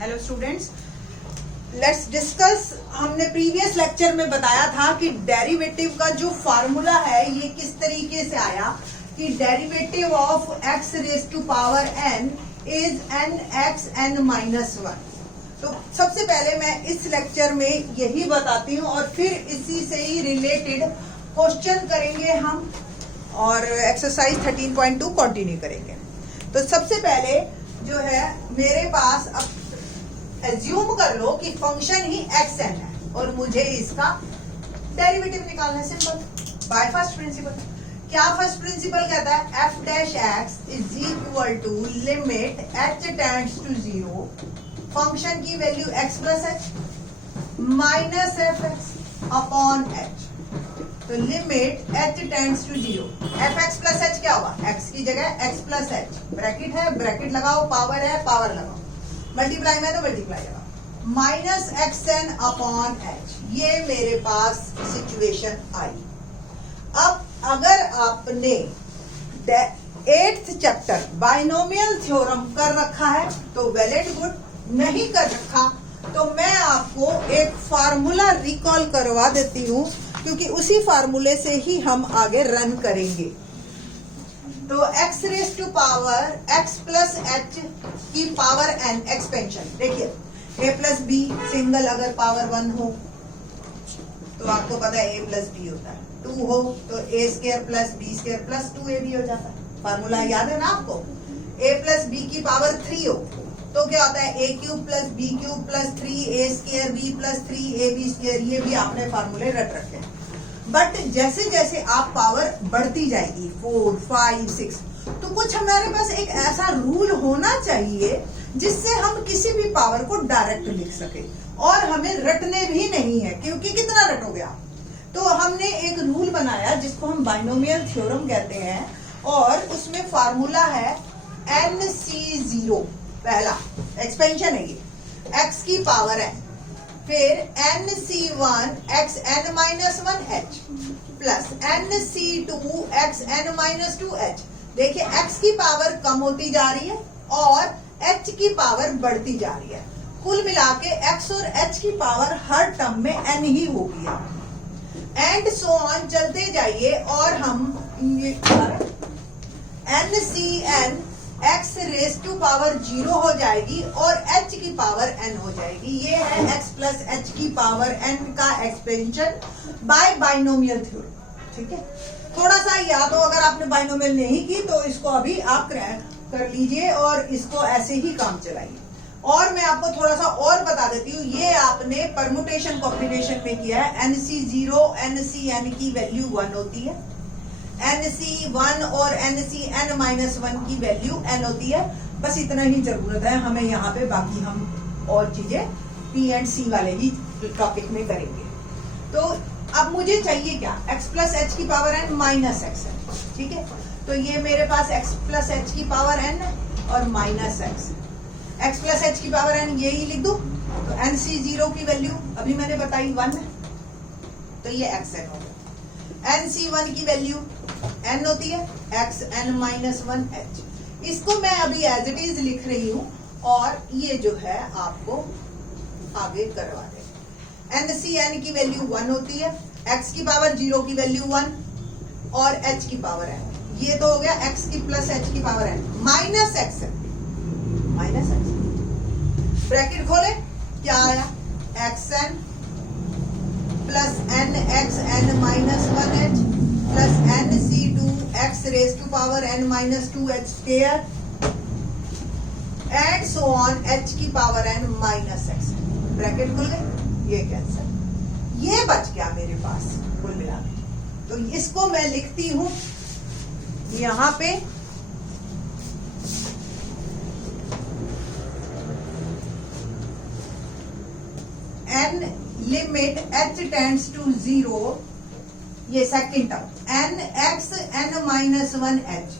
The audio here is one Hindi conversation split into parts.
Hello students, let's discuss. हमने प्रीवियस लेक्चर में बताया था कि डेरिवेटिव का जो फार्मूला है ये किस तरीके से आया कि derivative of x raise to power n is n x n minus 1। तो सबसे पहले मैं इस लेक्चर में यही बताती हूँ और फिर इसी से ही रिलेटेड क्वेश्चन करेंगे हम और एक्सरसाइज 13.2 कंटिन्यू करेंगे। तो सबसे पहले जो है मेरे पास, अब एज्यूम कर लो कि फंक्शन ही xn है और मुझे इसका डेरिवेटिव निकालना है, सिंपल बाय फर्स्ट प्रिंसिपल। क्या फर्स्ट प्रिंसिपल कहता है? f dash x is equal to limit h tends to 0 function की value x plus h minus f x upon h। तो limit h tends to 0 f x plus h क्या होगा? x की जगह x प्लस h, ब्रैकेट है ब्रैकेट लगाओ, पावर है पावर लगाओ, मल्टीप्लाई में तो मल्टीप्लाई लगाओ, माइनस xn अपॉन h। ये मेरे पास सिचुएशन आई। अब अगर आपने 8th चैप्टर बाइनोमियल थ्योरम कर रखा है तो वेल एंड गुड, नहीं कर रखा तो मैं आपको एक फार्मूला रिकॉल करवा देती हूँ, क्योंकि उसी फार्मूले से ही हम आगे रन करेंगे। तो x raise to power x plus h की पावर n एक्सपेंशन, देखिए a प्लस b सिंगल अगर पावर 1 हो तो आपको पता है a प्लस b होता है, 2 हो तो a square plus b square plus 2ab हो जाता है। फार्मूला याद है ना आपको? a प्लस b की पावर 3 हो तो क्या होता है? a cube plus b cube plus 3a square b plus 3ab square. ये भी आपने फार्मूले रट रखे हैं। बट जैसे जैसे आप पावर बढ़ती जाएगी 4, 5, 6, तो कुछ हमारे पास एक ऐसा रूल होना चाहिए जिससे हम किसी भी पावर को डायरेक्ट लिख सके और हमें रटने भी नहीं है, क्योंकि कितना रटोगे आप। तो हमने एक रूल बनाया जिसको हम बाइनोमियल थ्योरम कहते हैं और उसमें फार्मूला है NC0। पहला एक्सपेंशन है ये x की पावर है, फिर NC1 xn minus 1h plus NC2 xn minus 2h। देखिए x की पावर कम होती जा रही है और h की पावर बढ़ती जा रही है। कुल मिला के x और h की पावर हर टर्म में n ही होगी। एंड सो ऑन चलते जाइए और हम NCn x raise to power 0 हो जाएगी और h की पावर n हो जाएगी। ये है x प्लस h की पावर n का एक्सपेंशन बाय बाइनोमियल थ्योरम। ठीक है, थोड़ा सा याद हो, अगर आपने बाइनोमियल नहीं की तो इसको अभी आप कर लीजिए और इसको ऐसे ही काम चलाइए। और मैं आपको थोड़ा सा और बता देती हूँ, ये आपने परमुटेशन कॉम्बिनेशन में किया है। NC0 NCn की वैल्यू 1 होती है, NC1 और NCn माइनस 1 की वैल्यू n होती है। बस इतना ही जरूरत है हमें यहाँ पे, बाकी हम और चीजें P एंड C वाले ही टॉपिक में करेंगे। तो अब मुझे चाहिए क्या? x प्लस h की पावर n माइनस xn। ठीक है, तो ये मेरे पास x प्लस h की पावर n और माइनस x प्लस h की पावर n यही लिख दूं। तो NC0 की वैल्यू अभी मैंने बताई 1 है, तो ये xn होगा। NC1 की वैल्यू n होती है, xn माइनस 1h। इसको मैं अभी एज इट इज लिख रही हूँ और ये जो है आपको आगे करवा दे। NCn की वैल्यू 1 होती है, x की पावर 0 की वैल्यू 1 और h की पावर n। ये तो हो गया x की प्लस h की power n minus xn minus x। Bracket खोले, क्या आया? xn plus nxn minus 1h plus NC2 x raise to power n minus 2h square and so on h की power n minus x। Bracket खुल गए, ये कैंसिल, ये बच गया मेरे पास कुल मिला के। तो इसको मैं लिखती हूं यहां पे n limit h tends to 0, ये second term n x n minus 1h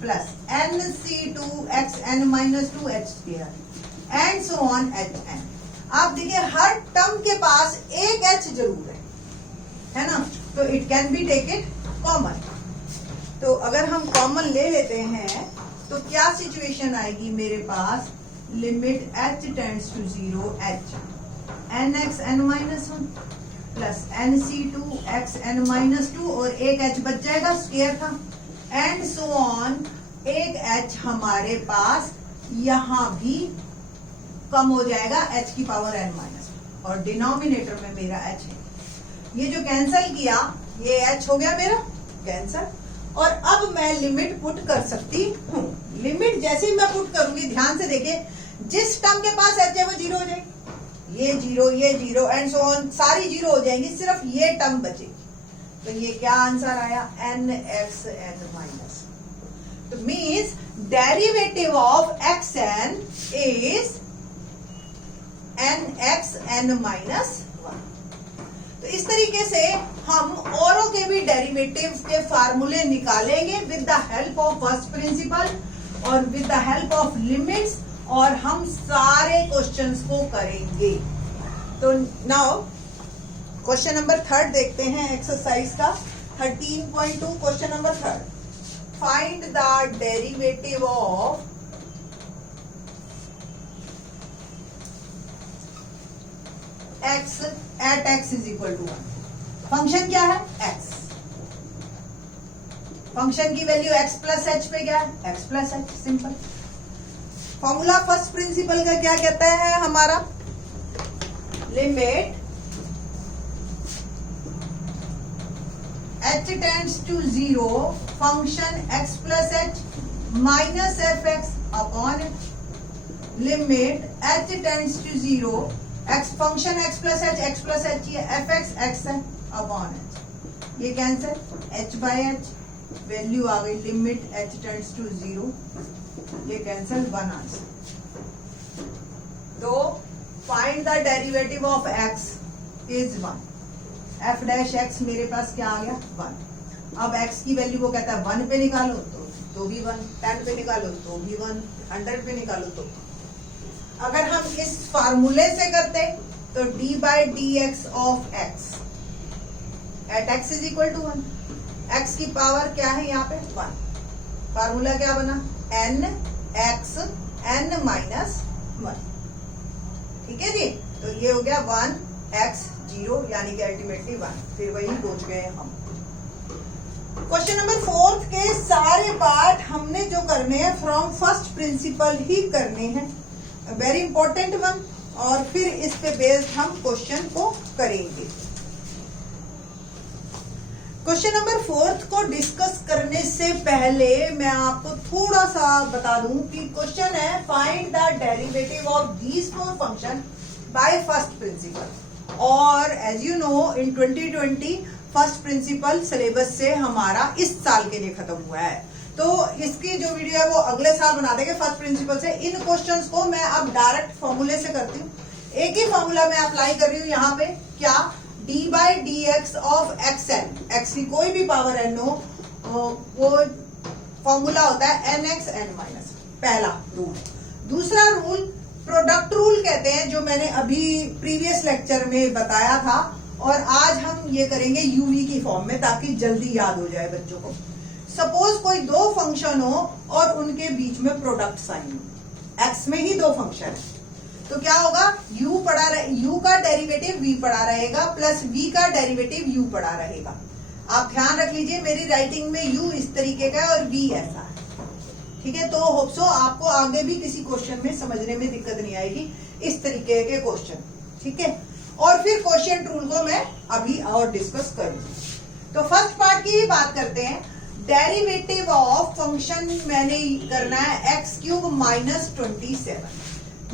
plus NC2 xn minus 2h square and so on hn। आप देखिए हर टर्म के पास एक h जरूर है ना? तो it can be taken common. तो अगर हम कॉमन ले लेते हैं तो क्या सिचुएशन आएगी मेरे पास? Limit h tends to 0 h nx n minus 1 plus nc2 x n minus 2 और एक h बच जाएगा, स्क्वायर था, एंड सो ऑन। एक h हमारे पास यहां भी कम हो जाएगा h की पावर n माइनस, और डिनोमिनेटर में मेरा h है। ये जो कैंसल किया, ये h हो गया मेरा कैंसल, और अब मैं लिमिट पुट कर सकती हूँ। लिमिट जैसे ही मैं पुट करूंगी, ध्यान से देखिए, जिस टर्म के पास h है वो जीरो हो जाएगी, ये जीरो एंड सो ऑन, सारी जीरो हो जाएंगी, सिर्फ ये टर्म बचेगी। तो ये क्या आंसर आया, nx n माइनस। तो means derivative of xn is nx n minus 1। तो इस तरीके से हम औरों के भी डेरिवेटिव्स के फार्मूले निकालेंगे with the help of first principle और with the help of limits, और हम सारे क्वेश्चंस को करेंगे। तो नाउ क्वेश्चन नंबर 3 देखते हैं एक्सरसाइज का 13.2। Question number 3, find the derivative of x at x is equal to 1। Function क्या है, x। फंक्शन की वैल्यू x प्लस एच पे क्या है, x plus h, simple. Formula first principle का क्या कहता है हमारा, limit h tends to 0 function x plus h minus f x upon limit h tends to 0 x function x plus h, ये एफ एक्स है अपॉन एच, ये cancel, h by h, value आ गई लिमिट h टेंड्स टू 0, ये कैंसिल, 1 आंसर। तो find the derivative of x is 1। f dash x मेरे पास क्या आ गया, 1। अब x की वैल्यू को कहता है 1 पे निकालो तो भी 1, 10 पे निकालो तो भी 1, 100 पे निकालो तो। अगर हम इस फार्मूले से करते तो d by d x of x at x is equal to 1। x की पावर क्या है यहाँ पे, 1। फार्मूला क्या बना, n x n माइनस 1। ठीक है जी, तो ये हो गया 1 x 0, यानी कि अल्टीमेटली 1। फिर वही पहुंच गए हम। क्वेश्चन नंबर 4 के सारे पार्ट हमने जो करने हैं फ्रॉम फर्स्ट प्रिंसिपल ही करने हैं, वेरी इंपॉर्टेंट वन, और फिर इस पे बेस्ड हम क्वेश्चन को करेंगे। क्वेश्चन नंबर 4 को डिस्कस करने से पहले मैं आपको थोड़ा सा बता दूं कि क्वेश्चन है find the derivative of these 4 function by first principle, और as you know in 2020 first principle syllabus से हमारा इस साल के लिए खत्म हुआ है, तो इसकी जो वीडियो है वो अगले साल बना देंगे फर्स्ट प्रिंसिपल से। इन क्वेश्चंस को मैं अब डायरेक्ट फॉर्मूले से करती हूँ, एक ही फॉर्मूला मैं अप्लाई कर रही हूँ यहाँ पे, क्या, d by d x of x n, x की कोई भी पावर एन हो, वो फॉर्मूला होता है एन एक्स एन माइनस, पहला रूल। दूसरा रूल प्रोडक्ट रूल कहते हैं, जो मैंने अभी प्रीवियस लेक्चर में बताया था, और आज हम ये करेंगे यूवी की फॉर्म में ताकि जल्दी याद हो जाए बच्चों को। सपोज कोई 2 फंक्शन हो और उनके बीच में प्रोडक्ट साइन हो, एक्स में ही 2 फंक्शन है, तो क्या होगा, u पड़ा रहे, u का डेरिवेटिव v पड़ा रहेगा प्लस v का डेरिवेटिव u पड़ा रहेगा। आप ध्यान रख लीजिए मेरी राइटिंग में u इस तरीके का है और v ऐसा है, ठीक है। तो होप सो आपको आगे भी किसी क्वेश्चन में समझने में दिक्कत नहीं आएगी इस तरीके के क्वेश्चन, ठीक है। और फिर क्वेश्चन रूल को मैं अभी और डिस्कस करूंगी। तो फर्स्ट पार्ट की ही बात करते हैं, डेरिवेटिव ऑफ फंक्शन मैंने करना है x cube minus 27,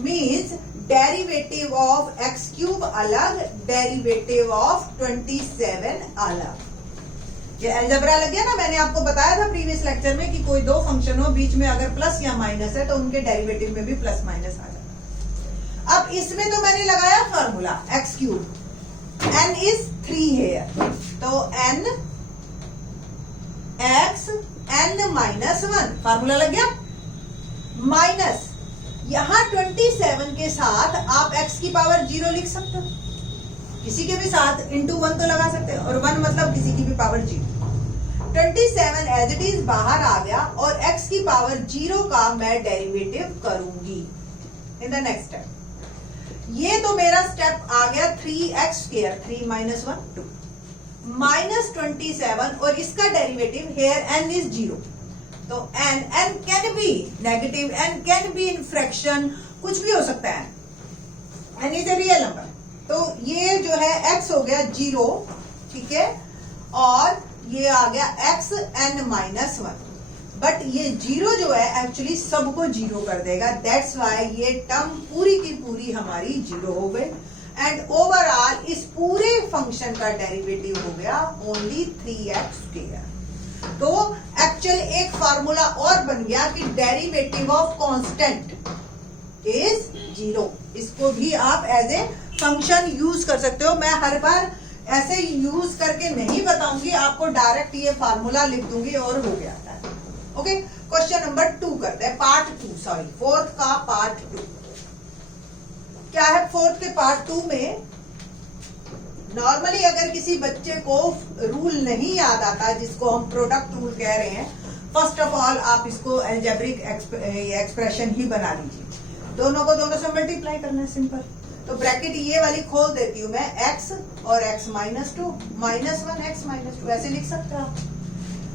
means derivative of x cube अलग, डेरिवेटिव ऑफ 27 अलग। ये अलजेब्रा लग गया ना, मैंने आपको बताया था प्रीवियस लेक्चर में कि कोई 2 फंक्शन हो, बीच में अगर प्लस या माइनस है तो उनके डेरिवेटिव में भी प्लस माइनस आ जाए। अब इसमें तो मैंने लगाया formula x cube, n is 3 है, तो n x n minus 1, formula लग गया, माइनस यहां 27 के साथ आप x की पावर 0 लिख सकते हो, किसी के भी साथ इंटू 1 तो लगा सकते हो, और 1 मतलब किसी की भी पावर 0। 27 एज इट इज बाहर आ गया, और x की पावर 0 का मैं डेरिवेटिव करूंगी, इन द नेक्स्ट स्टेप। ये तो मेरा स्टेप आ गया 3x स्क्वायर, 3 माइनस 1 2 माइनस 27, और इसका डेरिवेटिव हेयर n इज 0। तो n can be negative, n can be in fraction, कुछ भी हो सकता है, n is a real number. तो ये जो है x हो गया 0, ठीक है, और ये आ गया x n माइनस 1। बट ये 0 जो है एक्चुअली सबको 0 कर देगा, दैट्स वाई ये टर्म पूरी की पूरी हमारी 0 हो गई। एंड ओवरऑल इस पूरे फंक्शन का डेरिवेटिव हो गया ओनली 3x स्क्वायर। तो एक्चुअल एक फार्मूला और बन गया कि डेरिवेटिव ऑफ कांस्टेंट इज 0। इसको भी आप एज ए फंक्शन यूज कर सकते हो। मैं हर बार ऐसे यूज करके नहीं बताऊंगी, आपको डायरेक्ट ये फार्मूला लिख दूंगी और हो गया। ओके, क्वेश्चन नंबर 2 करते हैं, पार्ट 2, सॉरी फोर्थ का पार्ट 2। क्या है फोर्थ के पार्ट 2 में? नॉर्मली अगर किसी बच्चे को रूल नहीं याद आता, जिसको हम प्रोडक्ट रूल कह रहे हैं, फर्स्ट ऑफ ऑल आप इसको अलजेब्रिक एक्सप्रेशन ही बना लीजिए। दोनों को दोनों से मल्टीप्लाई करना है, सिंपल। तो ब्रैकेट ये वाली खोल देती हूं मैं, x और x minus 2 minus 1 x minus 2, ऐसे लिख सकते हो आप।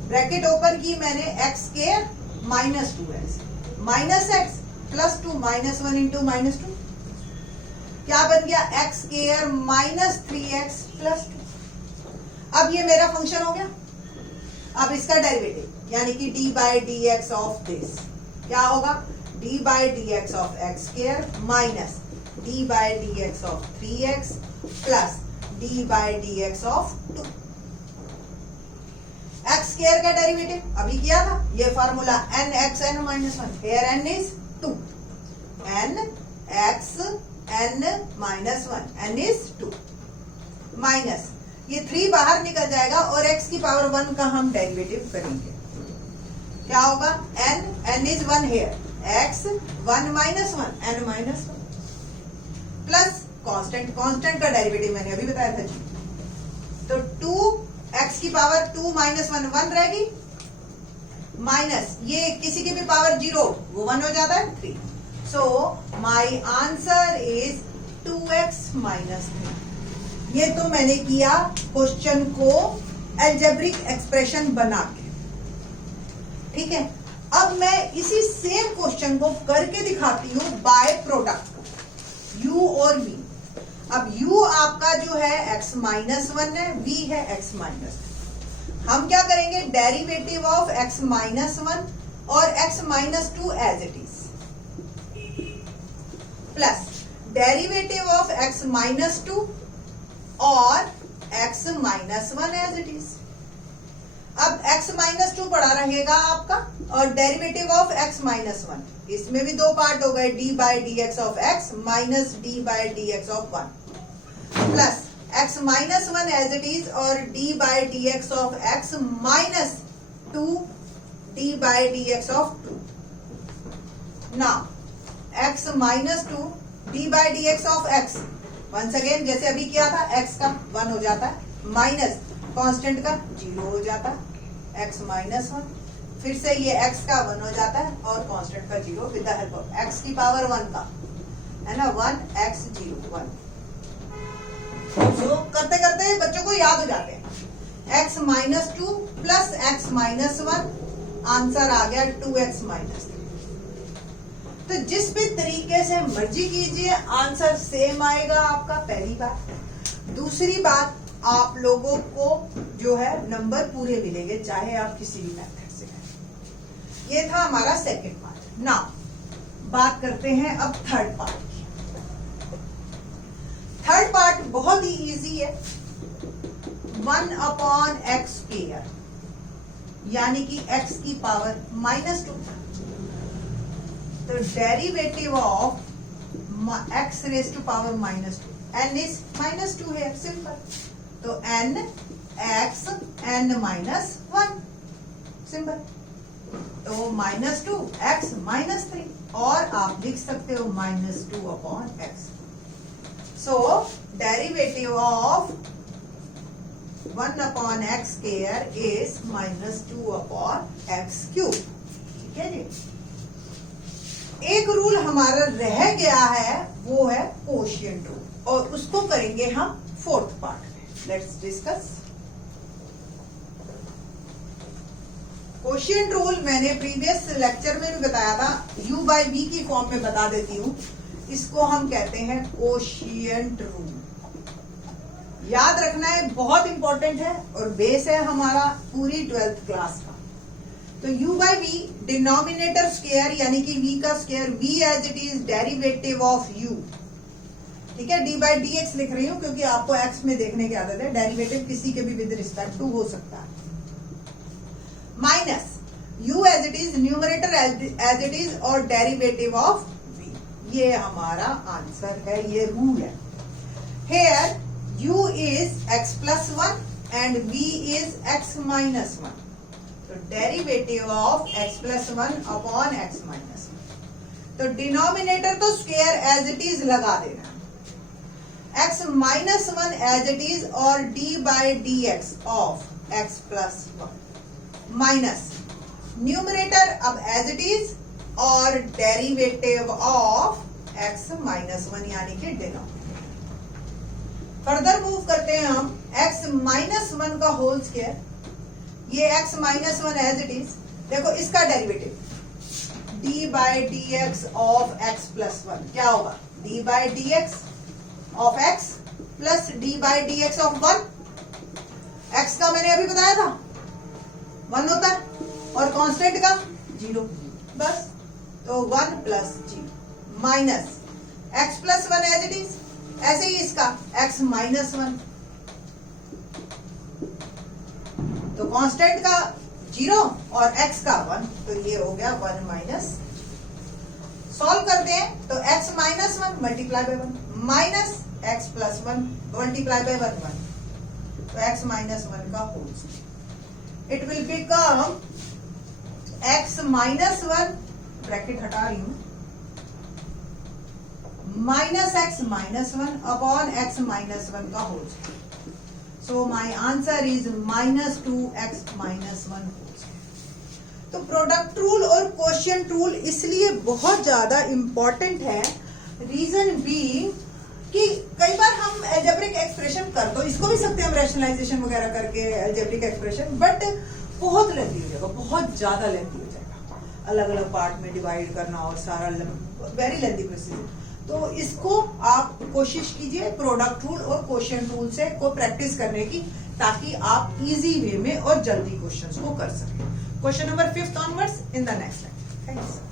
ब्रैकेट ओपन की मैंने x square minus 2x minus x plus 2 minus 1 into minus 2, क्या बन गया x square minus 3x plus 2। अब ये मेरा फंक्शन हो गया। अब इसका डेरिवेटिव यानी कि d by d x of this क्या होगा? d by d x of x square minus d by d x of 3x plus d by d x of 2। x square का डेरिवेटिव अभी किया था, ये formula n x n minus 1, here n is 2, n x n minus 1, n is 2 minus ये 3 बाहर निकल जाएगा और x की पावर 1 का हम डेरिवेटिव करेंगे। क्या होगा? n is 1 here, x 1 minus 1 n minus 1 plus constant का डेरिवेटिव मैंने अभी बताया था जी। तो 2 x की पावर 2 माइनस 1 1 रहेगी, माइनस ये किसी की भी पावर 0 वो 1 हो जाता है 3। So my answer is 2x minus 3। ये तो मैंने किया क्वेश्चन को अलजेब्रिक एक्सप्रेशन बना के, ठीक है। अब मैं इसी सेम क्वेश्चन को करके दिखाती हूं बाय प्रोडक्ट, u और v। अब u आपका जो है x माइनस 1 है, v है x माइनस 2। हम क्या करेंगे? डेरिवेटिव ऑफ x माइनस 1 और x minus 2 as it is plus derivative of x minus 2 और x minus 1 as it is. अब x माइनस 2 पड़ा रहेगा आपका और डेरिवेटिव ऑफ x माइनस 1, इसमें भी 2 पार्ट हो गए, d by d x of x minus d by d x of 1 plus x minus 1 as it is और d by d x of x minus 2 d by d x of 2। Now x minus 2 d by d x of x, once again जैसे अभी किया था, x का 1 हो जाता है माइनस कांस्टेंट का 0 हो जाता है x माइनस 1, फिर से ये x का 1 हो जाता है और कांस्टेंट का 0 with the help of x की पावर 1 का, है ना, 1 x 0 1। तो करते करते बच्चों को याद हो जाते हैं। x minus 2 plus x minus 1, answer आ गया 2x माइनस 3। तो जिस भी तरीके से मर्जी कीजिए आंसर सेम आएगा आपका, पहली बात। दूसरी बात, आप लोगों को जो है नंबर पूरे मिलेंगे चाहे आप किसी भी मेथड से करें। ये था हमारा सेकंड पार्ट। नाउ बात करते हैं अब थर्ड पार्ट की। थर्ड पार्ट बहुत ही इजी है, 1 अपॉन एक्स स्क्वायर यानी कि x की पावर माइनस 2। तो derivative of x raise to power minus 2, n is minus 2 है, सिंपल। तो n x n minus 1, simple. तो माइनस 2 x माइनस 3 और आप लिख सकते हो minus 2 upon x। So derivative of 1 upon x square is minus 2 upon x cube, ठीक है जी। एक रूल हमारा रह गया है, वो है कोशिएंट रूल, और उसको करेंगे हम फोर्थ पार्ट में। Let's discuss quotient rule. मैंने प्रीवियस लेक्चर में भी बताया था, u बाई v की फॉर्म में बता देती हूं। इसको हम कहते हैं कोशिएंट रूल। याद रखना है, बहुत इंपॉर्टेंट है और बेस है हमारा पूरी 12th क्लास का। तो u by v denominator square यानी कि v का स्क्वायर, v as it is derivative of u, ठीक है। d बाई डी एक्स लिख रही हूं क्योंकि आपको x में देखने की आदत है, डेरिवेटिव किसी के भी विद रिस्पेक्ट टू हो सकता है। Minus u as it is numerator as it is और डेरिवेटिव ऑफ v, ये हमारा आंसर है, ये रूल है। Here u is x plus 1 and v is x minus 1, तो derivative of x plus 1 upon x minus 1। तो डिनोमिनेटर तो स्क्वायर एज इट इज लगा देना, x minus 1 as it is और d by d x of x plus 1 minus numerator अब एज इट इज और डेरिवेटिव ऑफ x माइनस 1 यानी कि डिनोमिनेटर। फर्दर मूव करते हैं हम, x माइनस 1 का होल स्क्वायर, ये x minus 1 as it is, देखो इसका derivative d by d x of x plus 1 क्या होगा, d by d x of x plus d by d x of 1। x का मैंने अभी बताया था 1 होता है और कांस्टेंट का 0, बस। तो 1 plus 0 minus x plus 1 as it is, ऐसे ही इसका x माइनस 1, तो कांस्टेंट का 0 और x का 1, तो ये हो गया 1 माइनस। सॉल्व करते हैं तो x minus 1 multiply by 1 minus x plus 1 multiply by 1 1, तो x माइनस 1 का whole square. It will become x minus 1, bracket हटा रही हूं, minus x minus 1 upon x minus 1 का whole square. So my answer is minus 2x minus 1 whole square. तो प्रोडक्ट रूल और क्वोशिएंट रूल इसलिए बहुत ज्यादा इंपॉर्टेंट है, रीजन बीइंग कि कई बार हम अलजेब्रिक एक्सप्रेशन कर तो इसको भी सकते हैं हम रैशनलाइजेशन वगैरह करके अलजेब्रिक एक्सप्रेशन, बट बहुत लेंथी हो जाएगा, बहुत ज्यादा लेंथी हो जाएगा, अलग अलग पार्ट में डिवाइड करना और सारा वेरी लेंथी प्रोसीजर। तो इसको आप कोशिश कीजिए प्रोडक्ट रूल और क्वोशिएंट रूल से को प्रैक्टिस करने की, ताकि आप इजी वे में और जल्दी क्वेश्चंस को कर सकें। Question number 5 onwards in the next lecture. Thanks.